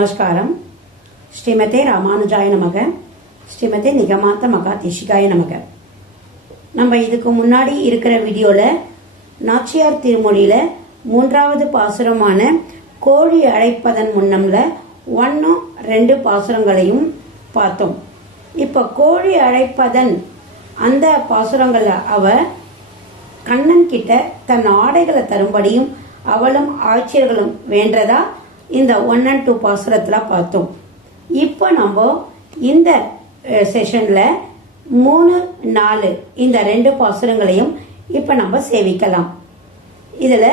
நமஸ்காரம். ஸ்ரீமதே ராமானுஜாய நமக, ஸ்ரீமதே நிகமாந்த மகாதேசிகாய நமக. நம்ம இதுக்கு முன்னாடி இருக்கிற வீடியோவில் நாச்சியார் திருமொழியில் 3வது பாசுரமான கோழி அழைப்பதன் முன்னம்ல 1, 2 பாசுரங்களையும் பார்த்தோம். இப்போ கோழி அழைப்பதன் அந்த பாசுரங்களை அவ கண்ணன் கிட்ட தன் ஆடைகளை தரும்படியும் அவளும் ஆட்சியர்களும் வேண்டதா இந்த 1 and 2 பாசுரத்தில் பார்த்தோம். இப்போ நம்ம இந்த செஷன்ல 3, 4 இந்த 2 பாசுரங்களையும் இப்போ நம்ம சேவிக்கலாம். இதுல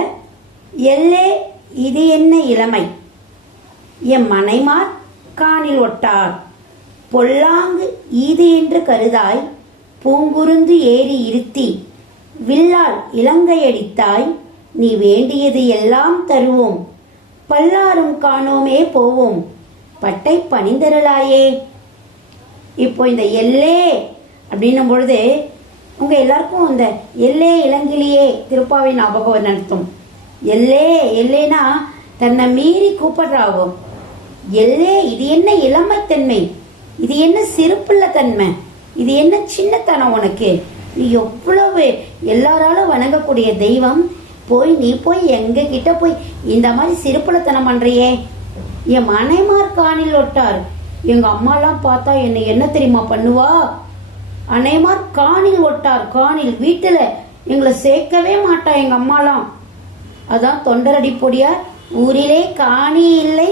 எல்லே இது என்ன இளமை, என் மனைமார் காணில் ஒட்டார், பொல்லாங்கு ஈது என்று கருதாய், பூங்குருந்து ஏறி இருத்தி, வில்லால் இலங்கையடித்தாய், நீ வேண்டியது எல்லாம் தருவோம், பல்லாரும் காணோமே போவோம், பட்டை பணிந்தருளாயே. இப்போ இந்த எல்லே அப்படின்னும் பொழுது உங்க எல்லாருக்கும் இந்த எல்லே இளங்கிலேயே திருப்பாவை ஞாபகம் நடத்தும். எல்லே எல்லேனா தன்னை மீறி கூப்பிடுறாகும். எல்லே இது என்ன இளமைத்தன்மை, இது என்ன சிறுப்புள்ள தன்மை, இது என்ன சின்னத்தனம் உனக்கு, நீ எவ்வளவு எல்லாராலும் வணங்கக்கூடிய தெய்வம், நீ போய் எங்க கிட்ட போய் இந்த மாதிரி சிறுப்புலத்தனம் பண்றியே. என் மனைமார் காணில் ஒட்டார், எங்க அம்மாலாம் பார்த்தா என்ன தெரியுமா பண்ணுவா, அனைமார் காணில் ஒட்டார், காணில் வீட்டுல எங்களை சேர்க்கவே மாட்டா எங்க அம்மாலாம். அதான் தொண்டரடி பொடியார் ஊரிலே காணி இல்லை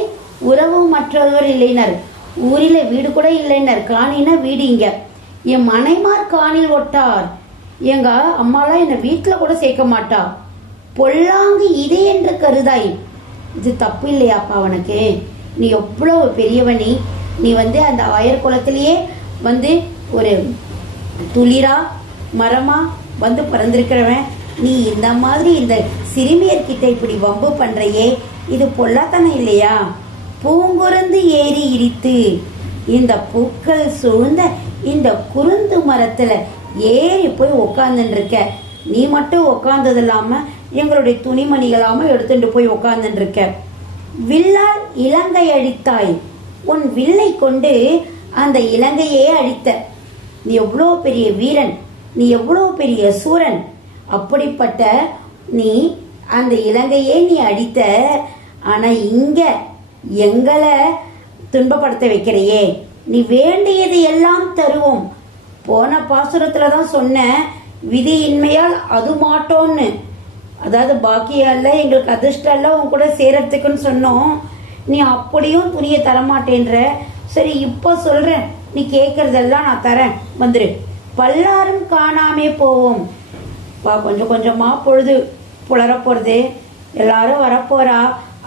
உறவு மற்றொருவர் இல்லைனர், ஊரில வீடு கூட இல்லைனர், காணினா வீடு இங்க. என் மனைமார் காணில் ஒட்டார், எங்க அம்மாலாம் என்னை வீட்டுல கூட சேர்க்க மாட்டா, பொல்லாங்கு இது என்று கருதாய். இது தப்பு இல்லையாப்பா அவனுக்கு, நீ எவ்வளவு பெரியவனி, நீ அந்த வயர் குளத்திலேயே ஒரு துளிரா மரமா பிறந்திருக்கிறவன், நீ இந்த மாதிரி இந்த சிறுமியர்கிட்ட இப்படி வம்பு பண்றையே, இது பொல்லாத்தனை இல்லையா. பூங்குருந்து ஏறி இடித்து, இந்த பூக்கள் சூழ்ந்த இந்த குருந்து மரத்துல ஏறி போய் உக்காந்துட்டு இருக்க, நீ மட்டும் உக்காந்தது இல்லாம எங்களுடைய துணிமணிகளாம எடுத்துட்டு போய் உக்காந்துட்டு இருக்க. வில்லால் இலங்கை அழித்தாய், உன் வில்லை கொண்டு அந்த இலங்கையே அழித்த, நீ எவ்வளோ பெரிய வீரன், நீ எவ்வளோ பெரிய சூரன், அப்படிப்பட்ட நீ அந்த இலங்கையே நீ அடித்த. ஆனா இங்க எங்களை துன்பப்படுத்த வைக்கிறையே, நீ வேண்டியது எல்லாம் தருவோம். போன பாசுரத்துலதான் சொன்ன விதியின்மையால் அது மாட்டோம்னு, அதாவது பாக்கியால எங்களுக்கு அதிர்ஷ்டம் இல்ல உன் கூட சேரத்துக்குன்னு சொன்னோம். நீ அப்படியும் துணியை தரமாட்டேன்ற. சரி இப்போ சொல்றேன், நீ கேட்கறதெல்லாம் நான் தரேன், வந்துரு. பல்லாரும் காணாமே போவோம். கொஞ்சம் கொஞ்சமா பொழுது புலர போறது, எல்லாரும் வரப்போறா,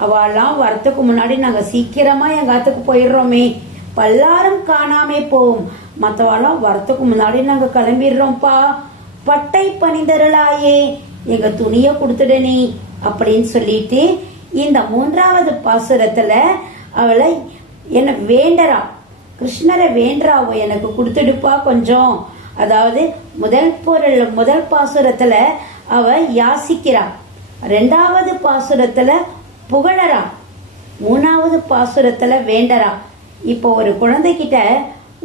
அவெல்லாம் வரத்துக்கு முன்னாடி நாங்க சீக்கிரமா எங்க ஆத்துக்கு போயிடுறோமே. பல்லாரும் காணாமே போவோம், மற்றவாலாம் வரத்துக்கு முன்னாடி நாங்க கிளம்பிடுறோம்ப்பா. பட்டை பணிந்தருளாயே, எங்க துணிய கொடுத்துட நீ அப்படின்னு சொல்லிட்டு இந்த 3வது பாசுரத்துல அவளை என்ன வேண்டரா, கிருஷ்ணரை வேண்டராவோ, எனக்கு கொடுத்துடுப்பா கொஞ்சம். அதாவது முதல் பாசுரத்துல அவ யாசிக்கிறா, 2வது பாசுரத்துல புகழறா, 3வது பாசுரத்துல வேண்டரா. இப்போ ஒரு குழந்தைகிட்ட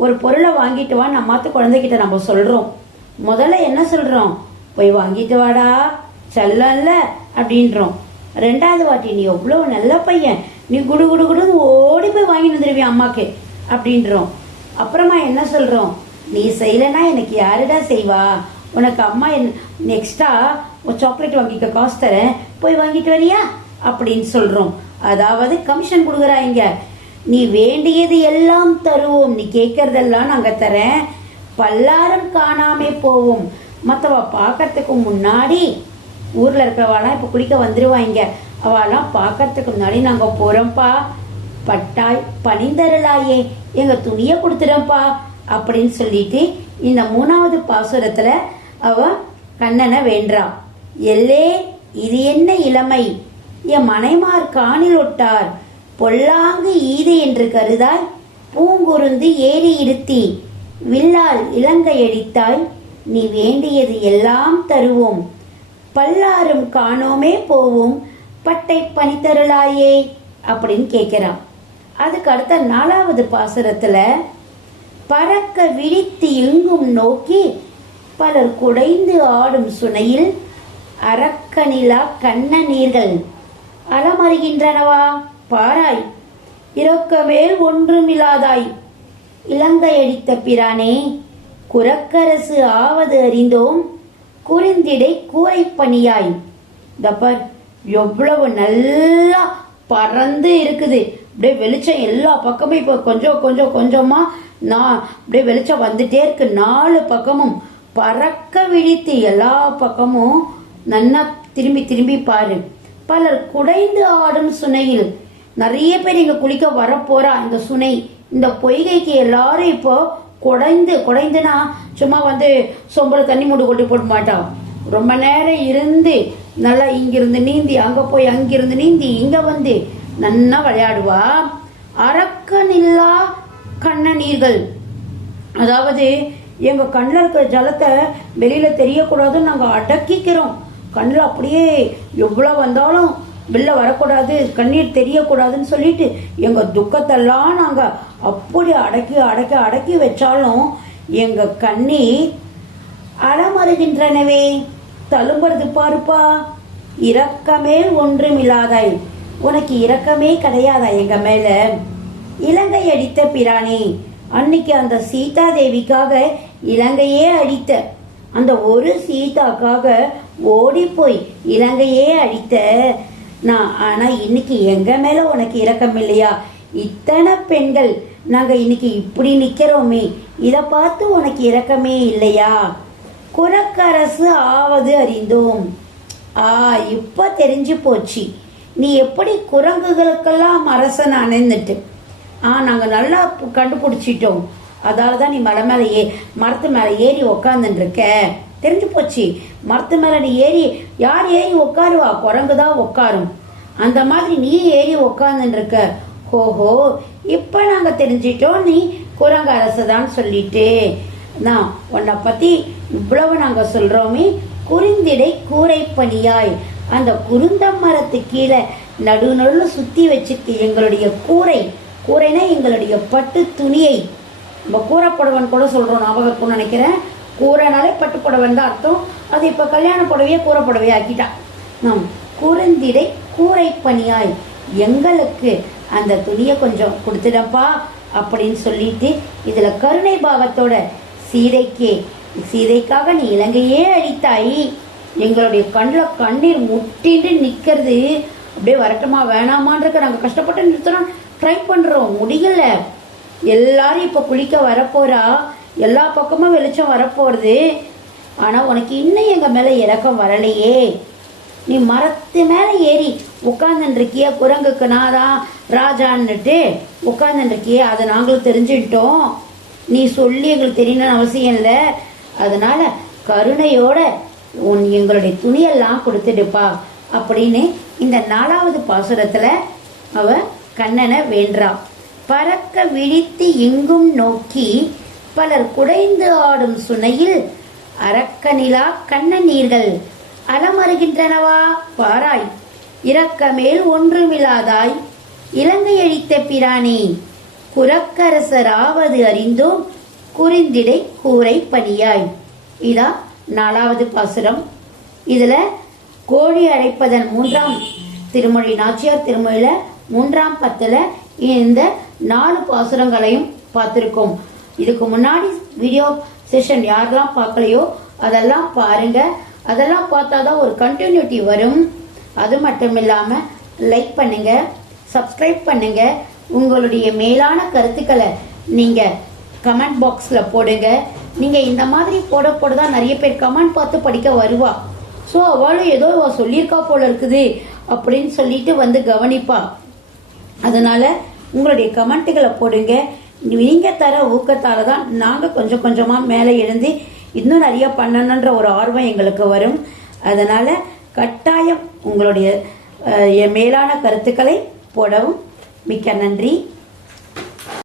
ஒரு பொருளை வாங்கிட்டு வா, நம்மாத்து குழந்தைகிட்ட நம்ம சொல்றோம். முதல்ல என்ன சொல்றோம், போய் வாங்கிட்டு வாடா செல்லல அப்படின்றோம். 2வது வாட்டி நீ எவ்வளவு நல்ல பையன், நீ குடு குடு குடுன்னு ஓடி போய் வாங்கிட்டு வந்துருவிய அம்மாக்கு அப்படின்றோம். அப்புறமா என்ன சொல்றோம், நீ செய்யலன்னா எனக்கு யாருடா செய்வா, உனக்கு அம்மா நெக்ஸ்டா ஒரு சாக்லேட் வாங்கிக்க காசு தரேன், போய் வாங்கிட்டு வரியா அப்படின்னு சொல்றோம். அதாவது கமிஷன் கொடுக்குறாங்க. நீ வேண்டியது எல்லாம் தருவோம், நீ கேட்கறதெல்லாம் நாங்க தரேன், பல்லாரும் காணாமே போவோம். மற்றவ பார்க்கறதுக்கு முன்னாடி ஊர்ல இருக்கிறவாலாம் இப்ப குடிக்க வந்துருவாங்க, அவெல்லாம் பார்க்கறதுக்கு முன்னாடி நாங்க போறோம்ப்பா. பட்டாய் பணிந்தருளாயே, எங்க துணிய கொடுத்துடப்பா அப்படின்னு சொல்லிட்டு இந்த 3வது பாசுரத்துல அவ கண்ணனை வேண்டா. எல்லே இது என்ன இளமை, என் மனைமார் காணில் ஒட்டார், பொல்லாங்கு ஈது என்று கருதாய், பூங்குருந்து ஏறி இருத்தி, வில்லால் இலங்கை அடித்தாய், நீ வேண்டியது எல்லாம் தருவோம், பல்லாரும் காணோமே போவோம், பட்டை பணித்தருளாயே அப்படின்னு கேட்கிறான். அதுக்கு அடுத்த 4வது பாசுரத்துல பறக்க விழித்து எங்கும் நோக்கி பலர் குடைந்து ஆடும் சுனையில் அரக்கனிலா கண்ண நீர்கள் அலமருகின்றனவா பாராய் இரக்கமேல் ஒன்றுமில்லாதாய் இலங்கை அடித்த பிரானே குரக்கரசு ஆவது அறிந்தோம் குறிந்திடை கூரை பணியாய். தப்பர் எவ்வளவு நல்லா பறந்து இருக்குது. அப்படியே வெளிச்சம் எல்லா பக்கமும் இப்போ கொஞ்சம் கொஞ்சம் கொஞ்சமா நான் அப்படியே வெளிச்சம் வந்துட்டே இருக்கு. 4 பக்கமும் பறக்க விழித்து எல்லா பக்கமும் நன்னா திரும்பி திரும்பி பாரு. பலர் குடைந்து ஆடும் சுனையில் நிறைய பேர் இங்க குளிக்க வரப்போறா. இந்த சுனை இந்த பொய்கைக்கு எல்லாரும் இப்போ குடைந்துனா சும்மா வந்து சொம்பல தண்ணி மூடு கொட்டி போட மாட்டான். ரொம்ப நேரம் இருந்து நல்லா இங்கிருந்து நீந்தி அங்க போய் அங்கிருந்து நீந்தி இங்க வந்து நன்னா விளையாடுவா. அரக்கனில்லா கண்ண நீர்கள், அதாவது எங்க கண்ணில் இருக்கிற ஜலத்தை வெளியில தெரியக்கூடாதுன்னு நாங்க அடக்கிக்கிறோம். கண்ணில் அப்படியே எவ்வளவு வந்தாலும் வெளில வரக்கூடாது, கண்ணீர் தெரியக்கூடாதுன்னு சொல்லிட்டு எங்க துக்கத்தெல்லாம் நாங்க அப்படி அடக்கி அடக்கி அடக்கி வச்சாலும் எங்க கண்ணீர் அலமருகின்றனவே தழும்புறது பாருப்பா. இரக்கமேல் ஒன்றுமில்லாதாய், உனக்கு இரக்கமே கிடையாதா எங்க மேல? இலங்கை அடித்த பிரானே, அன்னைக்கு அந்த சீதா தேவிக்காக இலங்கையே அடித்த அந்த ஒரு சீதாக்காக ஓடி போய் இலங்கையே அடித்த நான், ஆனா இன்னைக்கு எங்க மேல உனக்கு இரக்கம் இல்லையா? இத்தனை பெண்கள் நாங்க இன்னைக்கு இப்படி நிக்கிறோமே, இத பார்த்து உனக்கு இரக்கமே இல்லையா? குரக்கரசு ஆவது அறிந்தோம். இப்ப தெரிஞ்சு போச்சு நீ எப்படி குரங்குகளுக்கெல்லாம் அரசன் அணைந்துட்டு. நாங்க நல்லா கண்டுபிடிச்சிட்டோம். அதாலதான் நீ மரத்து மேல ஏறி உக்காந்துட்டு இருக்க. தெரிஞ்சு போச்சு. மரத்து மேல நீ ஏறி, யார் ஏறி உட்காருவா? குரங்குதான் உட்காரும். அந்த மாதிரி நீ ஏறி உக்காந்துட்டு இருக்க. ஓஹோ, இப்ப நாங்க தெரிஞ்சிட்டோம் நீ குரங்கு அரசுதான் சொல்லிட்டு. நான் உன்னை பத்தி இவ்வளவு நாங்க சொல்றோமே. குறிந்திடை கூரை பணியாய், அந்த குருந்த மரத்து கீழே நடுநடுல சுத்தி வச்சிருக்கு எங்களுடைய கூரைனா எங்களுடைய பட்டு துணியை. நம்ம கூரைப்படவன் கூட சொல்றோம், ஞாபகம் நினைக்கிறேன். கூரைனாலே பட்டு புடவன் தான் அர்த்தம். அது இப்ப கல்யாண புடவையே கூரைப்படவையே ஆக்கிட்டான். நம் குறுந்திடை கூரை பணியாய், எங்களுக்கு அந்த துணியை கொஞ்சம் கொடுத்துடப்பா அப்படின்னு சொல்லிட்டு இதுல கருணை பாவத்தோட சீதைக்காக நீ இலங்கையே அடித்தாய். எங்களுடைய கண்ணில் கண்ணீர் முட்டின்னு நிக்கிறது. அப்படியே வரட்டுமா வேணாமான்றக்க நாங்க கஷ்டப்பட்டு நிறுத்தணும், ட்ரை பண்றோம், முடியல. எல்லாரும் இப்ப குளிக்க வரப்போறா, எல்லா பக்கமும் வெளிச்சம் வரப்போறது. ஆனா உனக்கு இன்னும் எங்க மேல இறக்கம் வரலையே. நீ மரத்து மேல ஏறி உட்கார்ந்துட்டு இருக்கிய, குரங்குக்கு நாதான் ராஜான்னுட்டு உட்கார்ந்துட்டு இருக்கிய, அதை நாங்களும் தெரிஞ்சுட்டோம். நீ சொல்லி எங்களுக்கு தெரியணும்னு அவசியம் இல்லை. அதனால கருணையோட எங்களுடைய துணியெல்லாம் கொடுத்துடுப்பா அப்படின்னு இந்த 4வது பாசுரத்துல அவ கண்ணனை வேண்டா. பறக்க விழித்து எங்கும் நோக்கி பலர் குடைந்து ஆடும் சுனையில் அரக்கனிலா கண்ண நீர்கள் அலமருகின்றனவா பாராய். இரக்கமேல் ஒன்றுமில்லாதாய் இலங்கை அழித்த பிரானே, குரக்கரசராவது அறிந்தோம் குறிந்திடை கூரை பணியாய். இதா 4வது பாசுரம். இதுல கோழி அழைப்பதன் 3ஆம் திருமொழி, நாச்சியார் திருமொழியில 3ஆம் பத்துல இந்த 4 பாசுரங்களையும் பார்த்திருக்கோம். இதுக்கு முன்னாடி வீடியோ செஷன் யாரெல்லாம் பார்க்கலையோ அதெல்லாம் பாருங்க. அதெல்லாம் பார்த்தாதான் ஒரு கண்டினியூட்டி வரும். அது மட்டும் இல்லாம லைக் பண்ணுங்க, சப்ஸ்கிரைப் பண்ணுங்க. உங்களுடைய மேலான கருத்துக்களை நீங்க கமெண்ட் பாக்ஸ்ல போடுங்க. நீங்க இந்த மாதிரி போடதான் நிறைய பேர் கமெண்ட் பார்த்து படிக்க வருவா. ஸோ அவளும் ஏதோ சொல்லியிருக்கா போல இருக்குது அப்படின்னு சொல்லிட்டு வந்து கவனிப்பா. அதனால உங்களுடைய கமெண்ட்டுகளை போடுங்க. நீங்க தர ஊக்கத்தால தான் நாங்க கொஞ்சம் கொஞ்சமா மேலே எழுந்து இன்னும் நிறைய பண்ணணுன்ற ஒரு ஆர்வம் எங்களுக்கு வரும். அதனால கட்டாயம் உங்களுடைய மேலான கருத்துக்களை போடவும். மிக்க நன்றி.